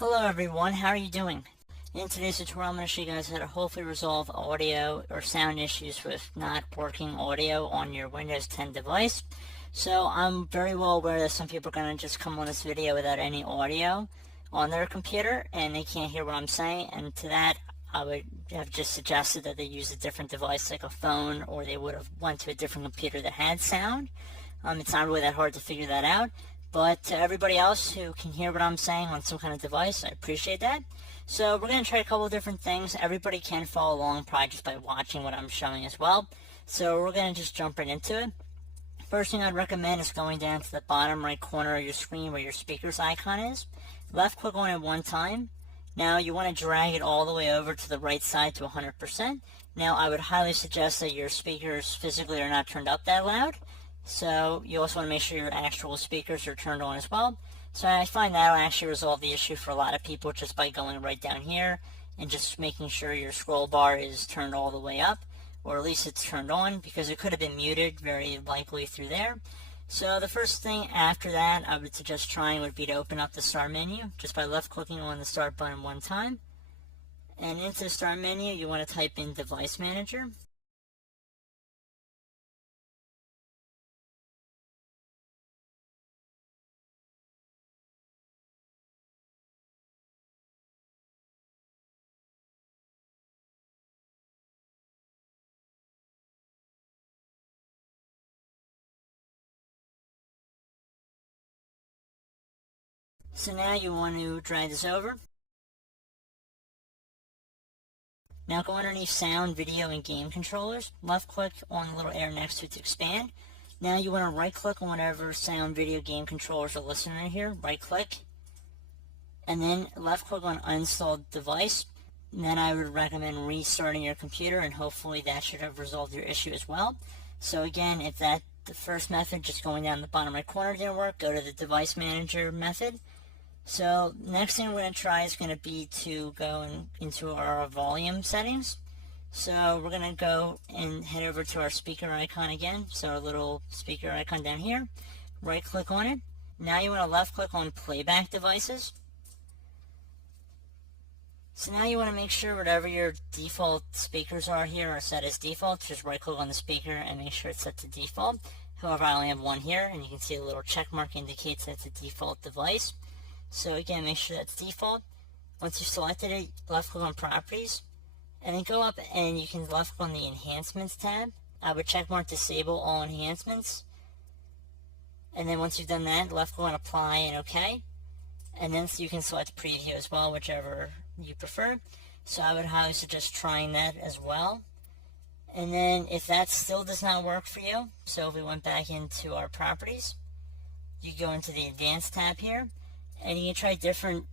Hello everyone, how are you doing? In today's tutorial I'm going to show you guys how to hopefully resolve audio or sound issues with not working audio on your Windows 10 device. So I'm very well aware that some people are going to just come on this video without any audio on their computer and they can't hear what I'm saying, and to that I would have just suggested that they use a different device like a phone, or they would have went to a different computer that had sound. It's not really that hard to figure that out. But to everybody else who can hear what I'm saying on some kind of device, I appreciate that. So we're going to try a couple of different things. Everybody can follow along probably just by watching what I'm showing as well. So we're going to just jump right into it. First thing I'd recommend is going down to the bottom right corner of your screen where your speakers icon is. Left click on it one time. Now you want to drag it all the way over to the right side to 100%. Now I would highly suggest that your speakers physically are not turned up that loud. So you also want to make sure your actual speakers are turned on as well. So I find that will actually resolve the issue for a lot of people just by going right down here and just making sure your scroll bar is turned all the way up, or at least it's turned on, because it could have been muted very likely through there. So the first thing after that I would suggest trying would be to open up the start menu just by left clicking on the start button one time. And into the start menu you want to type in Device Manager. So now you want to drag this over. Now go underneath Sound, Video, and Game Controllers. Left click on the little arrow next to it to expand. Now you want to right click on whatever sound, video, game controllers are listed in here. Right click. And then left click on Uninstalled Device. And then I would recommend restarting your computer, and hopefully that should have resolved your issue as well. So again, if the first method, just going down the bottom right corner, didn't work, go to the Device Manager method. So next thing we're going to try is going to be to go into our volume settings. So we're going to go and head over to our speaker icon again. So our little speaker icon down here. Right click on it. Now you want to left click on playback devices. So now you want to make sure whatever your default speakers are here are set as default. Just right click on the speaker and make sure it's set to default. However, I only have one here, and you can see a little check mark indicates that's a default device. So again, make sure that's default. Once you've selected it, left click on Properties, and then go up and you can left click on the Enhancements tab. I would check mark Disable All Enhancements. And then once you've done that, left click on Apply and OK. And then you can select Preview as well, whichever you prefer. So I would highly suggest trying that as well. And then if that still does not work for you, so if we went back into our Properties, you go into the Advanced tab here. And you can try different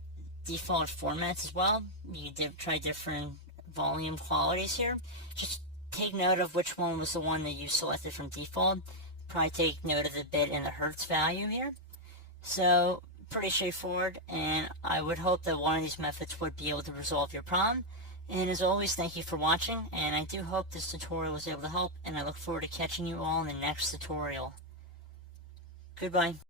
default formats as well. You can try different volume qualities here. Just take note of which one was the one that you selected from default. Probably take note of the bit and the hertz value here. So pretty straightforward, and I would hope that one of these methods would be able to resolve your problem. And as always, thank you for watching, and I do hope this tutorial was able to help, and I look forward to catching you all in the next tutorial. Goodbye.